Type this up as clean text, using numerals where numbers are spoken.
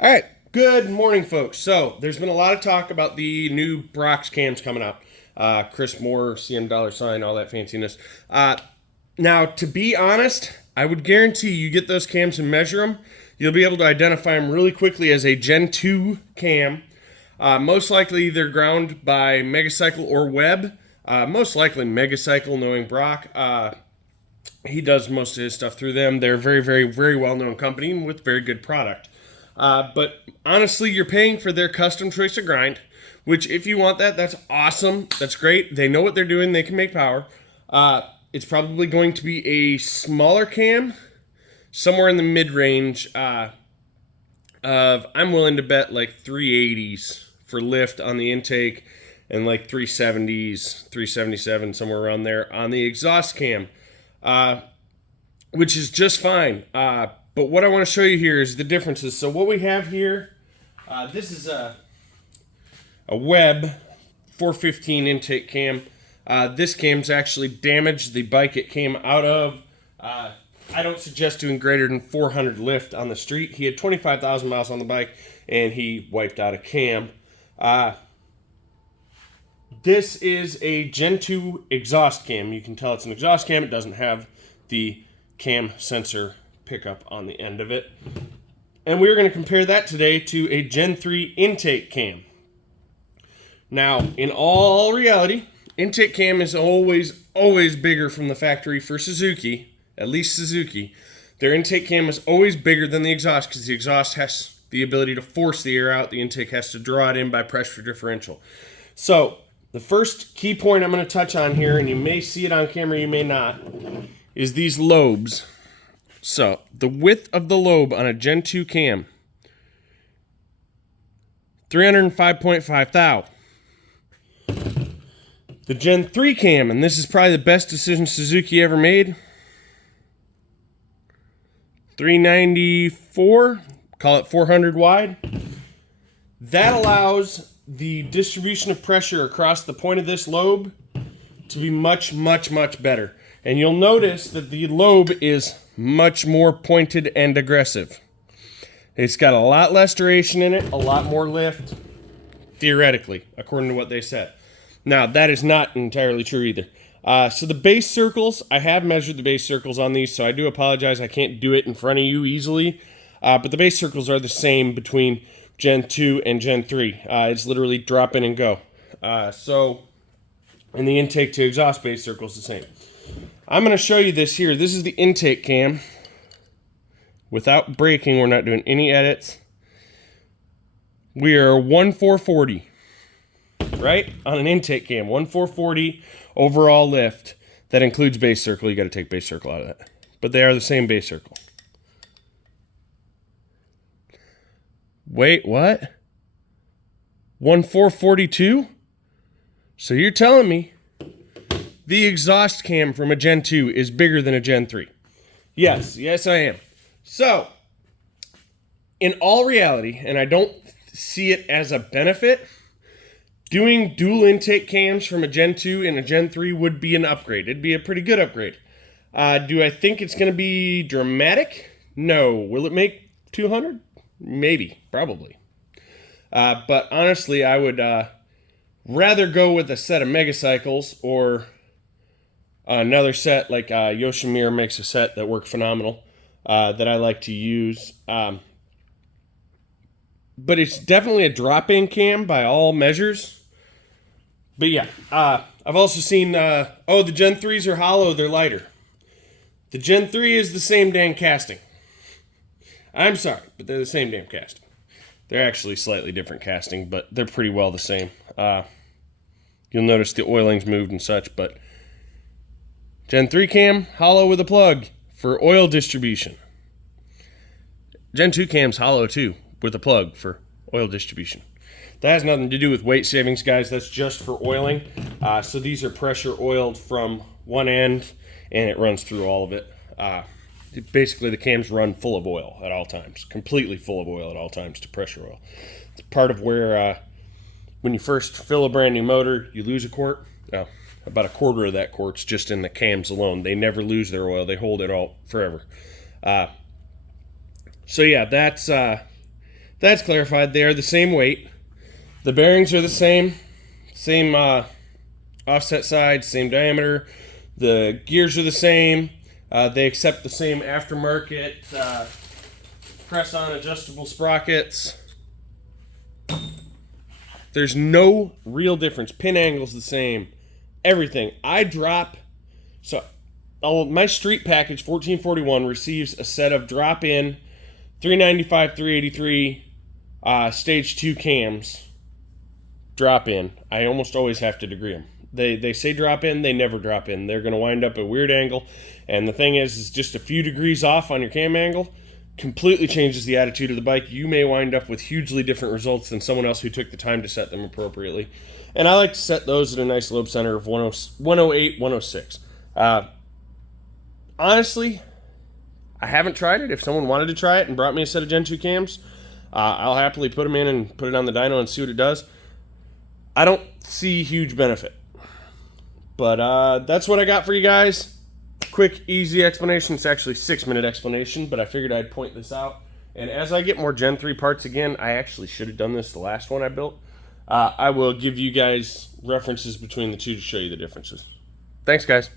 All right, good morning, folks. So, there's been a lot of talk about the new Brox cams coming out. Chris Moore, CM dollar sign, all that fanciness. Now, to be honest, I would guarantee you get those cams and measure them, you'll be able to identify them really quickly as a Gen 2 cam. Most likely they're ground by Megacycle or Webb. Most likely Megacycle, knowing Brock. He does most of his stuff through them. They're a very, very, very well-known company with very good product. But honestly, you're paying for their custom choice of grind, which if you want that, that's awesome. That's great. They know what they're doing. They can make power. It's probably going to be a smaller cam, somewhere in the mid-range of, I'm willing to bet like 380s for lift on the intake and like 370s, 377, somewhere around there on the exhaust cam, which is just fine. But what I want to show you here is the differences. So what we have here, this is a Webb 415 intake cam. This cam's actually damaged the bike it came out of. I don't suggest doing greater than 400 lift on the street. He had 25,000 miles on the bike, and he wiped out a cam. This is a Gen 2 exhaust cam. You can tell it's an exhaust cam. It doesn't have the cam sensor pickup on the end of it. And we're going to compare that today to a Gen 3 intake cam. Now, in all reality, intake cam is always bigger from the factory for Suzuki, at least Suzuki. Their intake cam is always bigger than the exhaust because the exhaust has the ability to force the air out. The intake has to draw it in by pressure differential. So, the first key point I'm going to touch on here, and you may see it on camera, you may not, is these lobes. So, the width of the lobe on a Gen 2 cam, 305.5 thou. The Gen 3 cam, and this is probably the best decision Suzuki ever made, 394, call it 400 wide. That allows the distribution of pressure across the point of this lobe to be much, much, much better. And you'll notice that the lobe is much more pointed and aggressive. It's got a lot less duration in it, a lot more lift, theoretically, according to what they said. Now, that is not entirely true either. So the base circles, I have measured the base circles on these, so I do apologize. I can't do it in front of you easily. But the base circles are the same between Gen 2 and Gen 3. It's literally drop in and go. And the intake to exhaust base circle is the same. I'm going to show you this here. This is the intake cam. Without braking, we're not doing any edits. We are 1,440, right? On an intake cam, 1,440 overall lift. That includes base circle. You got to take base circle out of that. But they are the same base circle. Wait, what? 1,442? So you're telling me the exhaust cam from a Gen 2 is bigger than a Gen 3? Yes, I am. So, in all reality, and I don't see it as a benefit, doing dual intake cams from a Gen 2 and a Gen 3 would be an upgrade. It'd be a pretty good upgrade. Do I think it's going to be dramatic? No. Will it make 200? Maybe, probably. But honestly, I would rather go with a set of Megacycles or another set like Yoshimura makes a set that work phenomenal that I like to use. But it's definitely a drop-in cam by all measures. But yeah, I've also seen, the Gen 3s are hollow, they're lighter. The Gen 3 is the same damn casting. I'm sorry, but they're the same damn casting. They're actually slightly different casting, but they're pretty well the same. You'll notice the oiling's moved and such, but Gen 3 cam, hollow with a plug for oil distribution. Gen 2 cam's hollow too, with a plug for oil distribution. That has nothing to do with weight savings, guys. That's just for oiling. So these are pressure oiled from one end, and it runs through all of it. Basically, the cams run full of oil at all times, completely full of oil at all times to pressure oil. It's part of where when you first fill a brand new motor, you lose a quart. About a quarter of that quart's just in the cams alone. They never lose their oil. They hold it all forever. So yeah, that's that's clarified. They are the same weight. The bearings are the same offset side, same diameter. The gears are the same. They accept the same aftermarket press-on adjustable sprockets. There's no real difference. Pin angle's the same. Everything. My street package 1441 receives a set of drop-in 395, 383 stage 2 cams. Drop-in. I almost always have to degree them. They say drop in, they never drop in. They're going to wind up at a weird angle. And the thing is just a few degrees off on your cam angle completely changes the attitude of the bike. You may wind up with hugely different results than someone else who took the time to set them appropriately. And I like to set those at a nice lobe center of 108, 106. Honestly, I haven't tried it. If someone wanted to try it and brought me a set of Gen 2 cams, I'll happily put them in and put it on the dyno and see what it does. I don't see huge benefit. But that's what I got for you guys. Quick, easy explanation. It's actually a 6-minute explanation, but I figured I'd point this out. And as I get more Gen 3 parts again, I actually should have done this the last one I built. I will give you guys references between the two to show you the differences. Thanks, guys.